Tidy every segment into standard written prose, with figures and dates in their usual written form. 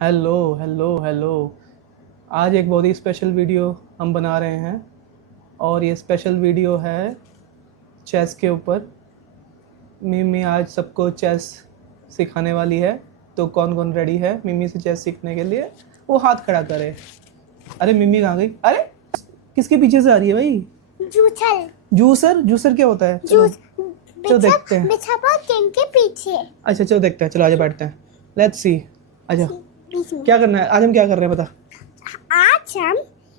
Hello hello hello. आज एक बहुत ही स्पेशल वीडियो हम बना रहे हैं और ये स्पेशल वीडियो है चेस के ऊपर। मिमी आज सबको चेस सिखाने वाली है, तो कौन कौन रेडी है मिमी से चेस सीखने के लिए? वो हाथ खड़ा करे। अरे मिमी कहाँ गई? अरे किसके पीछे से आ रही है भाई? जूसर। जूसर? जूसर क्या होता है? चलो चलो देखते हैं। बिछा किंग के पीछे। अच्छा चलो देखते हैं, चलो आगे बैठते हैं। Let's see. अच्छा बीच में। क्या करना है आज? हम क्या कर रहे हैं बता। आज हम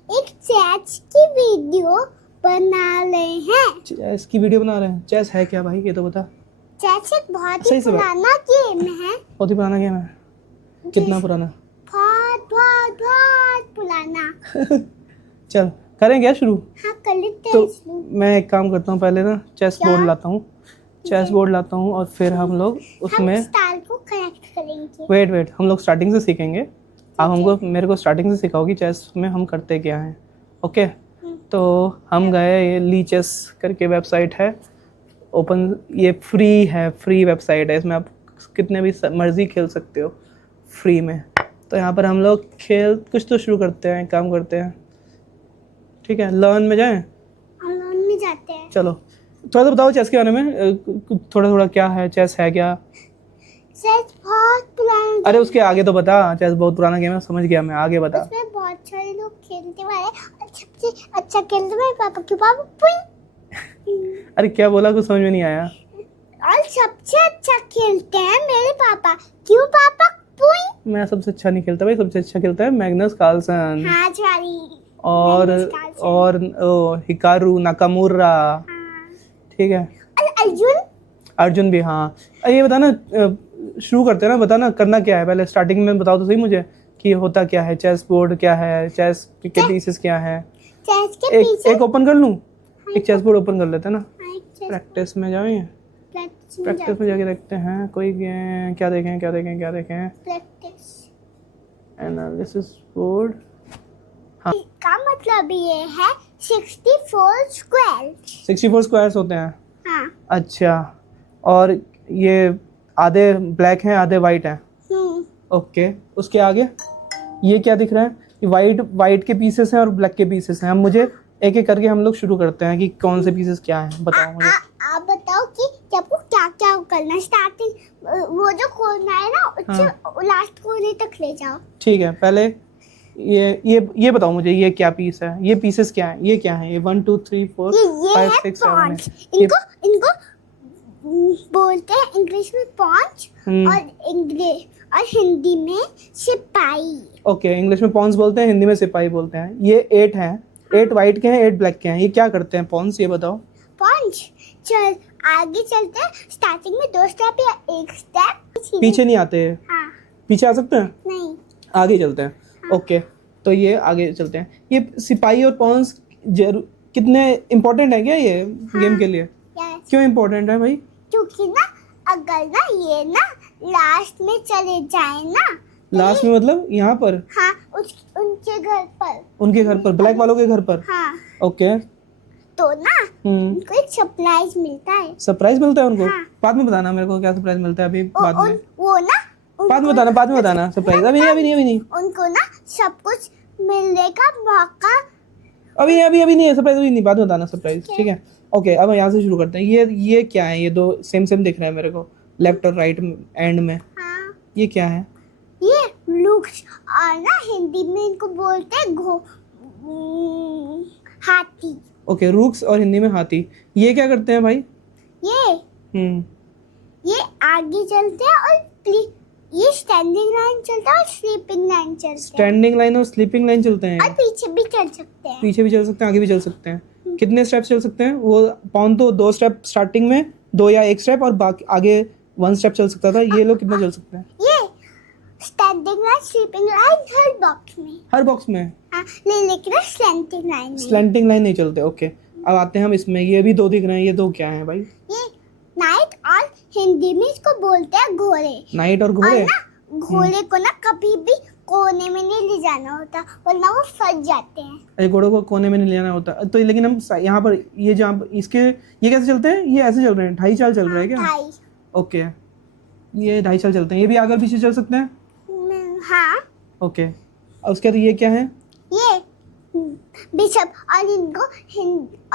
एक चेस की वीडियो बना रहे हैं। चेस की वीडियो बना रहे हैं? चेस है क्या भाई, ये तो बता। चेस एक बहुत सही ही से बात। पुराना गेम है। बहुत ही पुराना गेम है। कितना पुराना? बहुत बहुत बहुत पुराना। चल करें क्या शुरू? हाँ कर लेते तो हैं शुरू। मैं एक काम करता हूँ, पहले ना चेस क्या? बोर्ड लाता हूँ। चेस बोर्ड लाता हूँ और फिर हम लोग हम उसमें स्टार को कनेक्ट करेंगे। वेट हम लोग स्टार्टिंग से सीखेंगे। आप हमको मेरे को स्टार्टिंग से सिखाओगी चेस में हम करते क्या हैं। ओके। तो हम गए, ये ली चेस करके वेबसाइट है ओपन। ये फ्री है, फ्री वेबसाइट है। इसमें आप कितने भी मर्जी खेल सकते हो फ्री में। तो यहाँ पर हम लोग खेल कुछ तो शुरू करते हैं, काम करते हैं। ठीक है, लर्न में जाएं। हम लोग में जाते हैं। चलो थोड़ा सा बताओ चेस के बारे में, थोड़ा थोड़ा क्या है, चेस है क्या? चेस बहुत पुराना। अरे उसके आगे तो बता। चेस बहुत पुराना गेम है, समझ गया मैं, आगे बता। उसमें बहुत सारे लोग खेलते वाले और सबसे अच्छा खेलते मेरे पापा के पापा पुई। अरे क्या बोला, कुछ समझ में नहीं आया। और सबसे अच्छा खेलते हैं मेरे पापा। क्यों पापा? पुई। मैं सबसे अच्छा नहीं खेलता भाई, सबसे अच्छा खेलता है मैग्नस कार्लसन हाँ जारी। और मैग्नस कार्लसन। और हिकारू नाकामुरा। हाँ। ठीक है। और अर्जुन। अर्जुन भी, हाँ। ये बता ना, शुरू करते हैं ना, बता ना करना क्या है पहले। स्टार्टिंग में बताओ तो सही मुझे कि होता क्या है, चेस बोर्ड क्या है, चेस के पीसेस क्या है। चेस के पीछे एक ओपन कर लूँ? एक चेस बोर्ड ओपन कर लेते हैं ना। हाँ, एक चेस प्रैक्टिस में जाएंगे, प्रैक्टिस में जाके देखते हैं कोई क्या देखें प्रैक्टिस एनालिसिस बोर्ड। हाँ। का मतलब ये है 64 स्क्वायर। 64 स्क्वायर्स होते हैं। हाँ। अच्छा, और ये आधे ब्लैक हैं आधे वाइट हैं। ओके, उसके आगे ये क्या दिख रहा है? ये वाइट के पीसेस हैं और ब्लैक के पीसेस हैं। हम मुझे एक एक करके हम लोग शुरू करते हैं कि कौन से पीसेस क्या हैं, बताओ मुझे। आप बताओ कि आपको क्या क्या करना है। स्टार्टिंग वो जो कोना है ना उससे लास्ट कोने तक ले जाओ। ठीक है, पहले ये बताओ मुझे, ये क्या पीस है, ये पीसेस क्या है, ये क्या है? ये 1 2 3 4 ये 5 है 6 7 पॉन्च। है। इनको बोलते हैं इंग्लिश में पॉन्च और हिंदी में सिपाही। ओके, इंग्लिश में पॉन्स बोलते हैं, हिंदी में सिपाही बोलते हैं। ये 8 हैं, 8 वाइट के हैं 8 ब्लैक के हैं। ये क्या करते हैं पॉन्स, ये बताओ। पॉन्च चल आगे चलते हैं। स्टार्टिंग में 2 स्टेप या 1 स्टेप पीछे नहीं आते हैं? हाँ। पीछे आ सकते हैं? नहीं। आगे चलते हैं। ओके, तो ये आगे चलते हैं। ये सिपाही और पॉन्स कितने इम्पोर्टेंट है क्या ये गेम के लिए? यस। क्यों इम्पोर्टेंट है भाई? क्योंकि ना अगर ना ये ना लास्ट में चले जाए ना। लास्ट में मतलब यहाँ पर? हाँ उनके घर पर। उनके घर पर, ब्लैक वालों के घर पर? हाँ। ओके। तो ना उनको एक सरप्राइज मिलता है। सरप्राइज मिलता है उनको? हाँ। बाद में बताना मेरे को क्या सरप्राइज मिलता है, अभी बाद में। वो ना बाद में बताना सरप्राइज। अभी नहीं। उनको ना सब कुछ मिलने का मौका। अभी नहीं है सरप्राइज, अभी नहीं, बाद में बताना सरप्राइज। ठीक है। ओके, अब यहाँ से शुरू करते हैं। ये क्या है? ये दो सेम दिख रहा है मेरे को, लेफ्ट और राइट एंड में। हाँ। ये क्या है? ये लुक्स और ना हिंदी में इनको बोलते हैं हाथी। ओके, रूक्स और हिंदी में हाथी। ये क्या करते हैं भाई? ये आगे चलते हैं और ये स्टैंडिंग लाइन चलता है और स्लीपिंग लाइन चलता है। स्टैंडिंग लाइन और स्लीपिंग लाइन चलते हैं। और पीछे भी चल सकते हैं। पीछे भी चल सकते हैं, आगे भी चल सकते हैं। कितने स्टेप चल सकते हैं? वो पॉन तो 2 स्टेप स्टार्टिंग में, 2 या 1 स्टेप, और बाकी आगे 1 स्टेप चल सकता था। ये लोग कितना चल सकते हैं? ये स्टैंडिंग लाइन स्लीपिंग लाइन हर बॉक्स में। हर बॉक्स में? हाँ, लेकिन स्लैंटिंग लाइन नहीं। स्लैंटिंग लाइन नहीं चलते। ओके, अब आते हैं हम इसमें। ये भी 2 दिख रहे हैं, ये 2 क्या हैं भाई? ये नाइट और हिंदी में इसको बोलते हैं घोड़े। नाइट और घोड़े? घोड़े को ना कभी भी कोने में नहीं ले जाना होता वरना वो फंस जाते हैं। अरे घोड़ों को कोने में नहीं ले जाना होता तो, लेकिन हम यहाँ पर ये जहाँ इसके ये कैसे चलते हैं? ये ऐसे चल रहे हैं, 2.5 चाल चल रहा है क्या? 2.5। ओके, ये 2.5 चाल चलते हैं। ये भी आगे पीछे चल सकते हैं? हाँ। ओके, उसके बाद ये क्या है? ये बिशप, और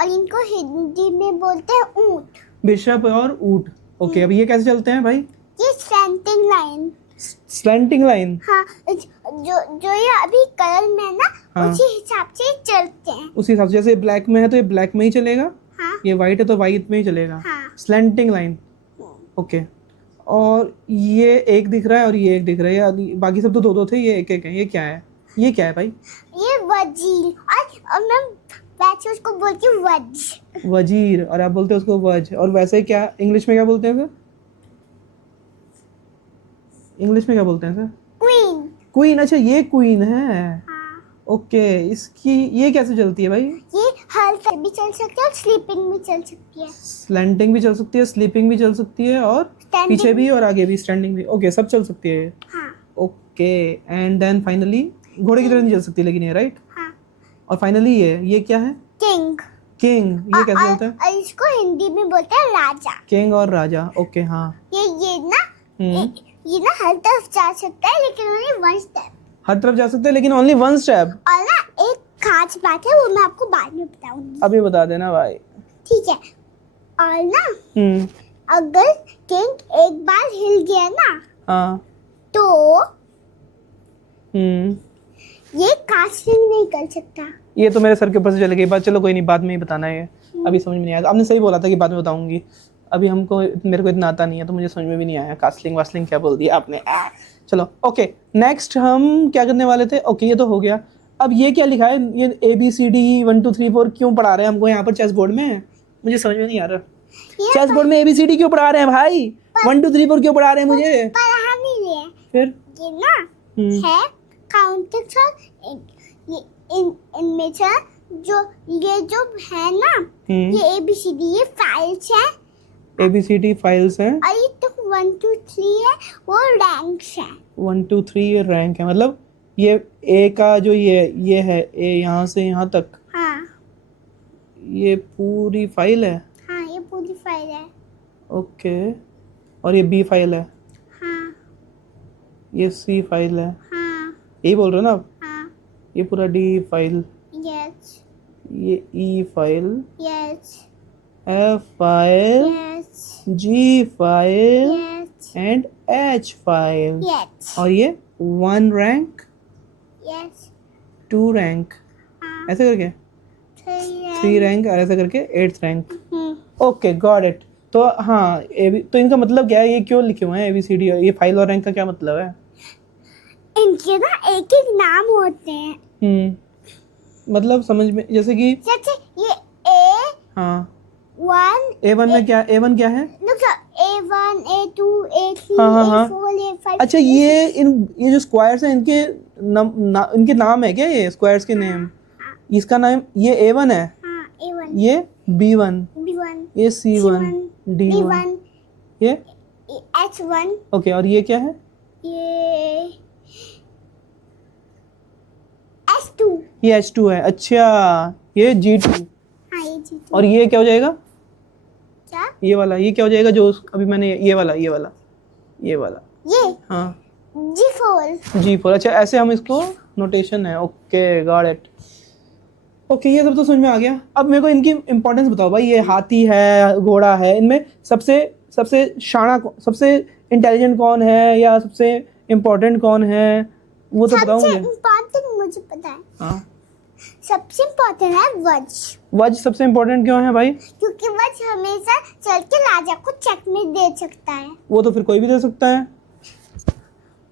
इनको हिंदी में बोलते हैं ऊंट। बिशप और ऊंट। ओके, अब ये कैसे चलते हैं भाई? ये स्लैंटिंग लाइन। Slanting line. हाँ, जो ये अभी कलर में है ना, हाँ। उसी हिसाब से चलते हैं। उसी हिसाब से, जैसे ब्लैक में है तो ये ब्लैक में ही चलेगा, हाँ ये वाइट है तो वाइट में ही चलेगा। हाँ। Slanting line. ओके, और ये एक दिख रहा है और ये एक दिख रहा है, या बाकी सब तो दो दो थे, ये एक एक है। ये क्या है? ये क्या है भाई? ये वजीर, और मैं वैसे उसको बोलती हूँ वज। वजीर, और आप बोलते हैं उसको वज। और वैसे क्या इंग्लिश में क्या बोलते हैं सर? इंग्लिश में क्या बोलते हैं सर? क्वीन। क्वीन। अच्छा, ये क्वीन है। हाँ। ओके, इसकी ये कैसे चलती है भाई? ये हर तरह भी चल सकती है और स्लीपिंग भी चल सकती है। स्लैंटिंग भी चल सकती है, स्लीपिंग भी चल सकती है, और Standing पीछे भी और आगे भी, स्टैंडिंग भी। ओके, सब चल सकती है। हाँ ओके, एंड देन फाइनली घोड़े की तरह नहीं चल सकती लेकिन ये, राइट? हाँ। और फाइनली ये क्या है? किंग। किंग। ये कैसे चलता है? और इसको हिंदी में बोलते हैं राजा। किंग और राजा। ओके, हाँ। ये ना हम्म। ये ना हर तरफ जा सकता है, लेकिन ओनली वन स्टेप। हर तरफ जा सकते हैं लेकिन ओनली वन स्टेप। और ना एक खास बात है, वो मैं आपको बाद में बताऊंगी। अभी बता देना भाई। ठीक है। और ना अगर किंग एक बार हिल गया ना, हाँ। तो ये कास्टिंग नहीं कर सकता। ये तो मेरे सर के ऊपर से चली गई बात। चलो कोई नहीं, बाद में ही बताना है। अभी समझ में नहीं आया। आपने सही बोला था कि बाद में बताऊंगी। अभी मेरे को इतना आता नहीं है तो मुझे समझ में भी नहीं आया। कास्लिंग वास्लिंग क्या बोल दिया आपने। चलो ओके, नेक्स्ट हम क्या करने वाले थे? ओके, ये तो हो गया। अब ये क्या लिखा है? ये ABCD 1 2 3 4 क्यों पढ़ा रहे हैं हमको यहाँ पर चेस बोर्ड में? मुझे समझ में नहीं आ रहा। चेस बोर्ड में ABCD क्यों पढ़ा रहे हैं भाई? 1 2 3 4 क्यों पढ़ा रहे हैं मुझे? पढ़ा नहीं है। फिर ये ना है काउंटर। ये इनमें से जो है ना, ये ABCD, ये फाइल्स है। ABCD फाइल्स हैं, और ये तो 1 2 3 है, वो रैंक्स है। 1 2 3 ये रैंक है। मतलब ये A का जो ये है, A यहाँ से यहाँ तक, हाँ ये पूरी फाइल है। हाँ, ये पूरी फाइल है। ओके, और ये B फाइल है, हाँ ये C फाइल है। हाँ यही बोल रहे हो ना आप? हाँ। ये पूरा D फाइल, यस ये E file, yes F file, yes G file yes and H file. Yes और ये 1 रैंक, यस 2 रैंक, हाँ। ऐसे करके 3 रैंक, और ऐसे करके 8th rank. Okay, got it. तो हाँ, तो इनका मतलब क्या है? ये क्यों लिखे हुए हैं ABCD? ये फाइल और रैंक का क्या मतलब है? इनके ना एक एक नाम होते हैं। मतलब समझ में, जैसे कि जैसे ये A1, हाँ, A1 में क्या? A1 क्या है? A1 A2 A3 हाँ। A4 A5। अच्छा, ये जो स्क्वायर्स हैं, इनके नाम है क्या? ये स्क्वायर्स के नेम, इसका नाम, ये A1 है, हाँ A1, ये B1, B1, ये C1, D1, B1, ये H1, ओके। और ये क्या है? ये S2। ये H2 है। अच्छा, ये G2। हाँ, ये G2। और ये क्या हो जाएगा? क्या? ये वाला, ये क्या हो जाएगा जो अभी मैंने, ये वाला ये हाँ, G4। G4। अच्छा, ऐसे हम इसको नोटेशन है। Okay, got it. ओके, ये सब तो समझ में आ गया। अब मेरे को इनकी इंपॉर्टेंस बताओ भाई। ये हाथी है, घोड़ा है, इनमें सबसे शाना, सबसे इंटेलिजेंट कौन है, या सबसे इम्पोर्टेंट कौन है, वो तो बताओ सबसे मुझे। इम्पोर्टेंट मुझे पता है। हाँ, सबसे इम्पोर्टेंट है वज। वज सबसे इम्पोर्टेंट क्यों है भाई? क्योंकि वज हमेशा चल के राजा को चेकमेट दे सकता है। वो तो फिर कोई भी दे सकता है।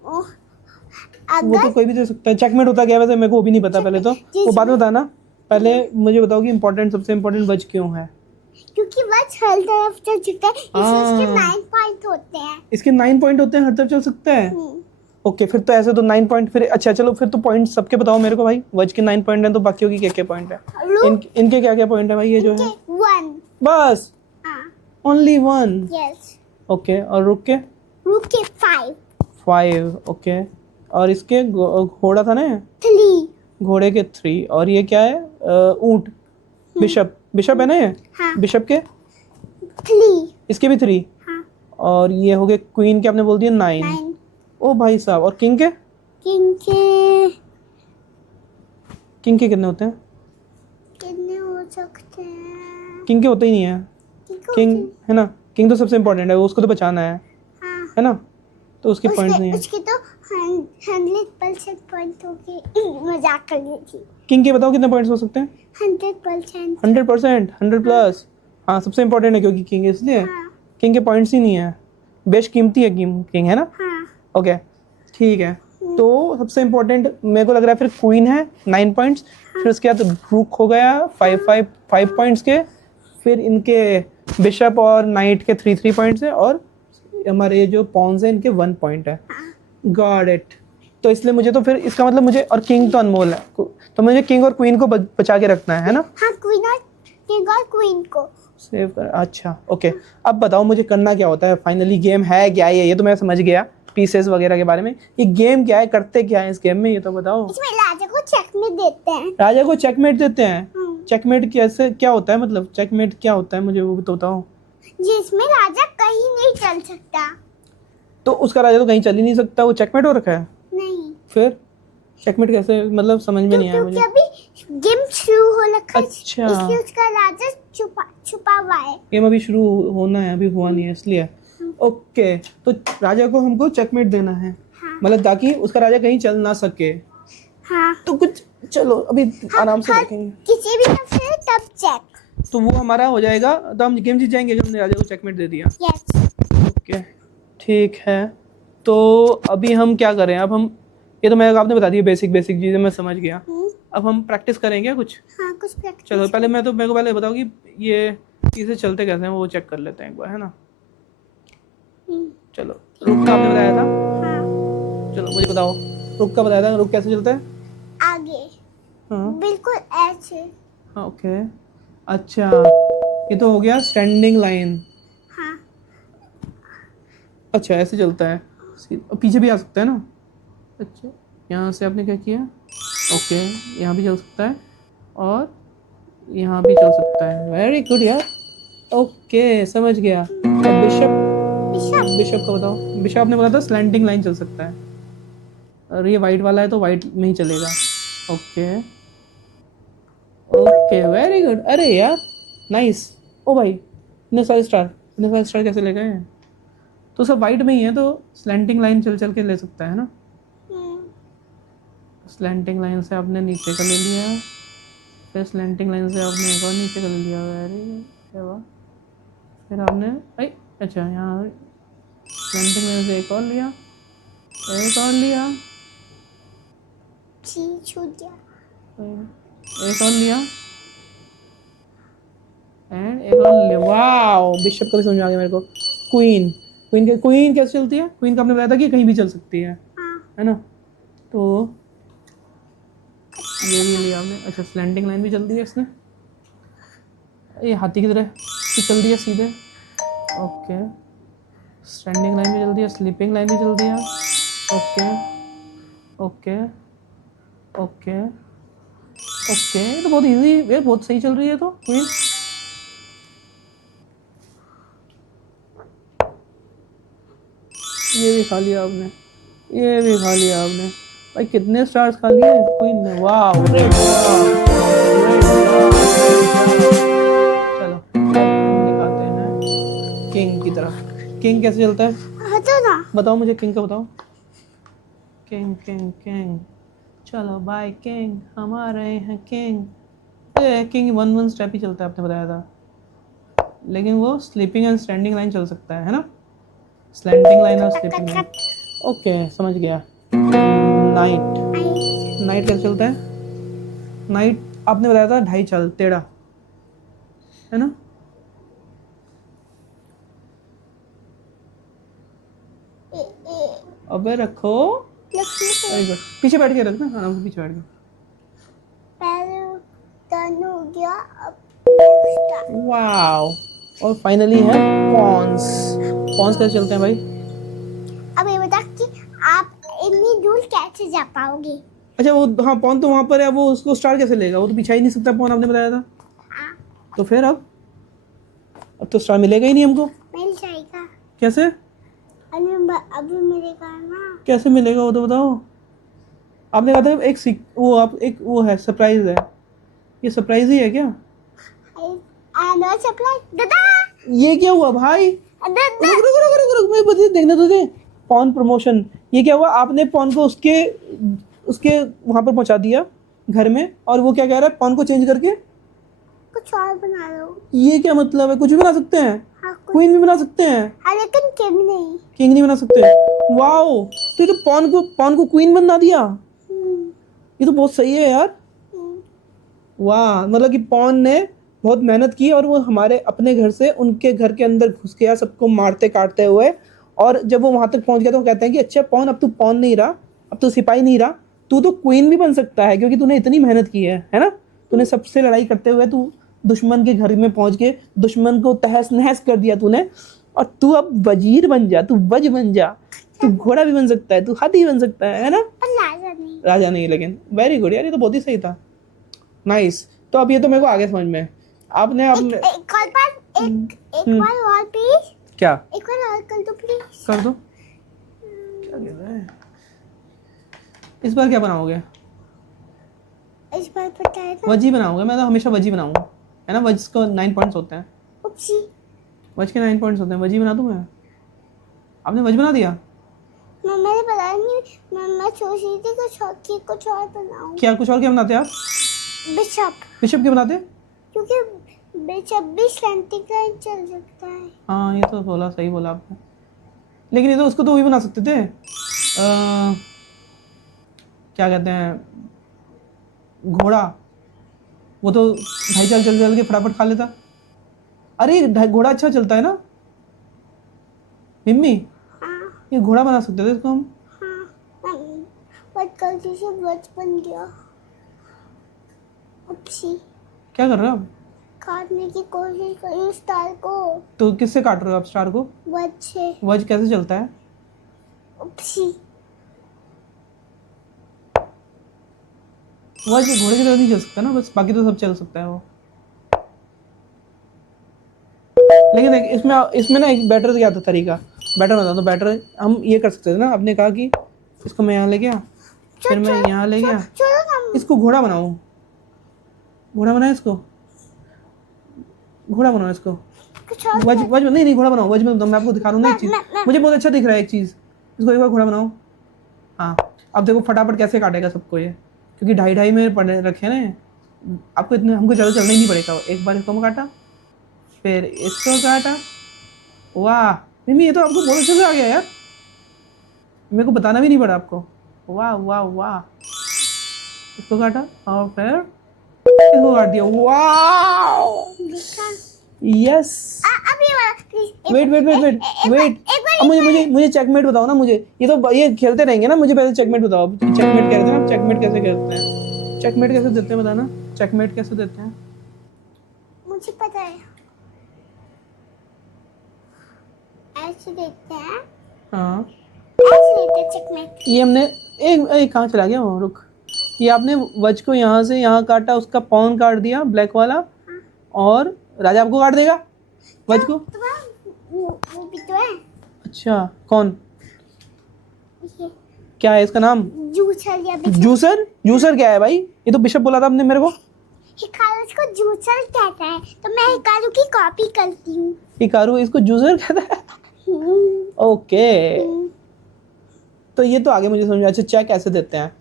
वो तो अगर कोई भी दे सकता है। चेकमेट होता क्या है वैसे? मेरे को वो भी नहीं पता। पहले तो वो बाद में बताना। पहले मुझे बताओ कि सबसे इम्पोर्टेंट वज क्यों है? क्योंकि वज हर तरफ चल सकता है, इसलिए इसके 9 पॉइंट होते हैं। इसके 9 पॉइंट होते हैं, हर तरफ चल सकता है। ओके, फिर तो ऐसे तो 9 पॉइंट। फिर अच्छा, चलो फिर तो पॉइंट सबके बताओ मेरे को भाई। वज के 9 पॉइंट हैं, तो बाकियों की क्या पॉइंट है? इनके क्या पॉइंट है भाई? ये जो है 1। बस, हाँ ओनली 1। यस। ओके, और रुक के 5। ओके, और इसके घोड़ा था ना, 3। घोड़े के 3। और ये क्या है? ऊंट, बिशप है ना ये? हाँ। बिशप के 3। इसके भी 3। हाँ। और ये हो गए क्वीन के, आपने बोल दिया 9। ओ भाई साहब, और किंग के किंग के कितने होते हैं? कितने हो सकते हैं? किंग के होते ही नहीं है। किंग है ना, किंग तो सबसे इम्पोर्टेंट है, उसको तो बचाना हाँ। है ना, तो उसके पॉइंट्स नहीं है। उसके तो 100% पॉइंट होके मजाक कर ली थी। किंग के बताओ कितने पॉइंट्स हो सकते हैं? 100%। 100%, 100+। हाँ सबसे इम्पोर्टेंट है क्योंकि किंग, इसलिए हाँ। किंग के पॉइंट्स ही नहीं है, बेशकीमती है किंग है ना। हाँ। ओके ठीक है, तो सबसे इम्पोर्टेंट मेरे को लग रहा है फिर क्वीन है 9 पॉइंट्स, फिर उसके बाद रूक हो गया 5 पॉइंट्स के, फिर इनके बिशप और नाइट के 3 पॉइंट्स है, और हमारे ये जो पॉन्स हैं इनके 1 पॉइंट है। Got it. तो इसलिए मुझे तो फिर इसका मतलब मुझे, और किंग तो अनमोल है, तो मुझे किंग और क्वीन को बचा के रखना है ना। हाँ, किंग और क्वीन को सेव कर, अच्छा ओके। अब बताओ मुझे करना क्या होता है फाइनली, गेम है क्या ये तो मैं समझ गया पीसेस वगैरह के बारे में, ये गेम क्या है, करते क्या है इस गेम में, ये तो बताओ। इसमें राजा को चेकमेट देते हैं। राजा को चेकमेट देते हैं? चेकमेट कैसे, क्या होता है, मतलब चेकमेट क्या होता है, मुझे वो भी तो बताओ। जिसमें राजा कहीं नहीं चल सकता। तो उसका राजा तो कहीं चल ही नहीं सकता, वो चेकमेट हो रखा है। नहीं। फिर चेकमेट कैसे, मतलब समझ में नहीं आया मुझे। क्योंकि अभी गेम शुरू हो रखा है, अच्छा। इसलिए उसका राजा छुपा हुआ है। गेम अभी शुरू होना है, अभी हुआ नहीं है इसलिए। ओके, तो राजा को हमको चेकमेट देना है। हाँ। मतलब ताकि उसका राजा कहीं चल ना सके। हाँ। तो कुछ चलो अभी आराम से देखेंगे। किसी भी तरफ से तब चेक। तो वो हमारा हो जाएगा, तो हम गेम जीत जाएंगे जब हमने राजा को चेकमेट दे दिया। यस। ओके ठीक है, तो अभी हम क्या करें, अब हम, ये तो मैं आपने बता दी बेसिक चीज़ें मैं समझ गया। अब हम प्रैक्टिस करेंगे कुछ। हाँ, कुछ प्रैक्टिस। चलो पहले मेरे को पहले बताओ कि ये चीज़ें चलते कैसे हैं, वो चेक कर लेते हैं एक बार, है ना। चलो रुक का आपने बताया था। हाँ। चलो मुझे बताओ, रुक का बताया था, रुक कैसे चलता है? आगे। हाँ बिल्कुल ऐसे। हाँ ओके। अच्छा ये तो हो गया स्टैंडिंग लाइन। हाँ। अच्छा ऐसे चलता है, पीछे भी आ सकता है ना। अच्छा यहाँ से आपने क्या किया, ओके यहाँ भी चल सकता है और यहाँ भी चल सकता है, वेरी गुड यार। ओके समझ गया। अब बिशप का बताओ। बिशप ने बोला था स्लैंटिंग लाइन चल सकता है, और ये वाइट वाला है तो वाइट में ही चलेगा। ओके ओके वेरी गुड, अरे यार नाइस। ओ भाई इतने सारे स्टार कैसे ले गए हैं? तो सब वाइट में ही है, तो स्लैंटिंग लाइन चल के ले सकता है ना। स्लैंटिंग लाइन से आपने नीचे का ले लिया, फिर स्लैंटिंग लाइन से आपने एक और नीचे का ले लिया, वेरी वाह। फिर आपने अच्छा यहाँ स्लैंटिंग लाइन से एक और लिया, एक और लिया, छूट गया, एक और लिया, एंड एक और लिया। वाओ बिशप का भी समझ आ गया मेरे को। क्वीन कैसे चलती है? क्वीन का आपने बताया था कि कहीं भी चल सकती है, है ना। तो ये भी लिया आपने। अच्छा स्लैंटिंग लाइन भी चल दी है इसने, ये हाथी की तरह चल दी है सीधे। ओके स्टैंडिंग लाइन भी चल दी है, स्लीपिंग लाइन भी चल दी है। ओके ओके ओके ओके, तो बहुत इजी है, बहुत सही चल रही है तो क्वीन। ये भी खा लिया आपने, ये भी खा लिया आपने। भाई कितने स्टार्स खा लिए क्वीन ने, वाह ग्रेट। चलो अब दिखाते हैं किंग की तरफ। किंग कैसे चलता है ना बताओ मुझे, किंग का बताओ। किंग किंग किंग, चलो बाय किंग, हम आ रहे हैं किंग। किंग 1 स्टेप ही चलता है आपने बताया था, लेकिन वो स्लीपिंग एंड स्टैंडिंग लाइन चल सकता है ना, स्लैंटिंग लाइन और स्लीपिंग लाइन। ओके समझ गया। नाइट कैसे चलता है? नाइट आपने बताया था 2.5 चाल टेढ़ा, है ना। अबे रखो, वेरी गुड, पीछे बैठ के रखना, हाँ पीछे बैठ के। हो गया, अब वाओ, और फाइनली है पॉन्स। पॉन्स कैसे चलते हैं भाई? अब ये बता कि आप इतनी दूर कैसे जा पाओगे? अच्छा वो, हाँ पॉन तो वहाँ पर है, वो उसको स्टार कैसे लेगा, वो तो पीछा ही नहीं सकता पॉन, आपने बताया था। तो फिर अब तो स्टार मिलेगा ही नहीं हमको। मिल जाएगा। कैसे? अभी मिलेगा ना। कैसे मिलेगा वो तो बताओ। आपने कहा था एक वो आप एक वो है सरप्राइज है, ये सरप्राइज ही है क्या? एनुअल सप्लाई दादा। ये क्या हुआ भाई? दादा रुक रुक रुक रुक रुक, मैं बता देखने तो दे। पॉन प्रमोशन, ये क्या हुआ? आपने पॉन को उसके उसके वहां पर पहुंचा दिया घर में, और वो क्या कह रहा है पॉन को चेंज करके कुछ और बना लो। ये क्या मतलब है? कुछ भी बना सकते हैं, हाँ कुछ, क्वीन भी बना सकते हैं, हाँ लेकिन किंग नहीं। किंग नहीं बना सकते। वाओ, तो ये तो पॉन को क्वीन बना दिया। ये तो बहुत सही है यार। वाह, मतलब कि पॉन ने बहुत मेहनत की और वो हमारे अपने घर से उनके घर के अंदर घुस गया सबको मारते काटते हुए, और जब वो वहां तक पहुंच गया तो वो कहते हैं कि अच्छा पॉन, अब तू पॉन नहीं रहा, अब तू सिपाही नहीं रहा, तू तो क्वीन भी बन सकता है, क्योंकि तूने इतनी मेहनत की है ना? तूने सबसे लड़ाई करते हुए तू दुश्मन के घर में पहुंच के दुश्मन को तहस नहस कर दिया तूने, और तू अब वजीर बन जा, तू वज बन जा, तू घोड़ा भी बन सकता है, तू हाथी बन सकता है ना? पर राजा नहीं। राजा नहीं, लेकिन वेरी गुड यार, ये तो बहुत ही सही था। नाइस। तो अब ये तो मेरे को आगे समझ में। आपने अब एक और बार, एक बार और प्लीज। क्या एक बार और कर दो प्लीज। कर दो? क्या कह रहा है? इस बार क्या बनाओगे? इस बार पता है ना। वजी बनाओगे? मैं तो हमेशा वजी बनाऊंगा, है ना? वज को 9 पॉइंट्स होते हैं। उपसी। वज के 9 पॉइंट्स होते हैं, वजी बना दूं मैं? आपने वज बना दिया? मैंने पता नहीं, मैं सोच रही थी कुछ और बनाऊं। क्या कुछ और क्या बनाते आप? बिशप। बिशप क्या बनाते? क्योंकि बिशप भी स्लैंटिंग लाइन चल सकता है। हाँ, ये तो बोला, सही बोला आपने। लेकिन ये तो उसको तो वही बना सकते थे, क्या कहते हैं, घोड़ा। वो तो ढाई चल चल चल के फटाफट खा लेता। अरे घोड़ा अच्छा चलता है ना मिम्मी? हाँ ये घोड़ा बना सकते थे इसको हम। हाँ। बट गलती से बच बन गया। उपसी। क्या कर रहे हो आप? काटने की कोशिश करी स्टार को। तो किससे काट रहे हो आप स्टार को? वज से। वज कैसे चलता है? उपसी। वज घोड़े की तरह नहीं चल सकता ना, बस बाकी तो सब चल सकता है वो। लेकिन देख, इसमें इसमें ना एक बेटर क्या था तरीका, बेटर बता दो। बेटर हम ये कर सकते थे ना, आपने कहा कि इसको मैं यहाँ ले गया, फिर मैं यहाँ ले गया, चलो हम इसको घोड़ा बनाऊं, घोड़ा बनाए इसको, घोड़ा बनाओ इसको। कुछ और वज वज नहीं नहीं, घोड़ा बनाओ। वज में मैं आपको दिखा रहा हूँ ना एक चीज़, मैं- मुझे बहुत अच्छा दिख रहा है एक चीज़। इसको एक बार घोड़ा बनाओ। हाँ, अब देखो फटाफट कैसे काटेगा सबको ये, क्योंकि ढाई ढाई में पड़े रखे हैं ना। आपको इतने, हमको ज़्यादा चलना ही नहीं पड़ेगा। एक बार इसको काटा, फिर इसको काटा। वाह मिमी, ये तो आपको बहुत अच्छे से आ गया यार, मेरे को बताना भी नहीं पड़ा आपको। वाह वाह वाह। इसको काटा और फिर इसको काट दिया। वाह देखा। यस। अब ये वाला please. Wait wait wait wait wait, अब मुझे चेकमेट बताओ ना मुझे। ये खेलते रहेंगे ना, मुझे पहले चेकमेट बताओ। चेकमेट कह रहे थे ना, चेकमेट कैसे खेलते हैं? चेकमेट कैसे देते हैं बताना, चेकमेट कैसे देते हैं? मुझे पता है, ऐसे देखते हैं। हाँ, ऐसे देखते हैं चेकमेट। ये हमने एक कहाँ चला गया वो, रुक। ये आपने वज को यहाँ से यहाँ काटा, उसका पॉन काट दिया ब्लैक वाला, और राजा आपको काट देगा वज को। वो भी तो है। अच्छा, कौन? ये क्या है इसका नाम? जूसर या बिशप। जूसर? जूसर क्या है भाई? ये तो बिशप बोला था आपने मेरे को। हिकारू को जूसर कहता है, तो मैं हिकारू की कॉपी करती हूँ। हिकारू इसको जूसर कहता है? ओके, तो ये तो आगे मुझे समझ में। अच्छा, चेक कैसे देते हैं?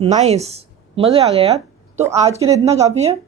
नाइस, मज़े आ गए यार। तो आज के लिए इतना काफ़ी है।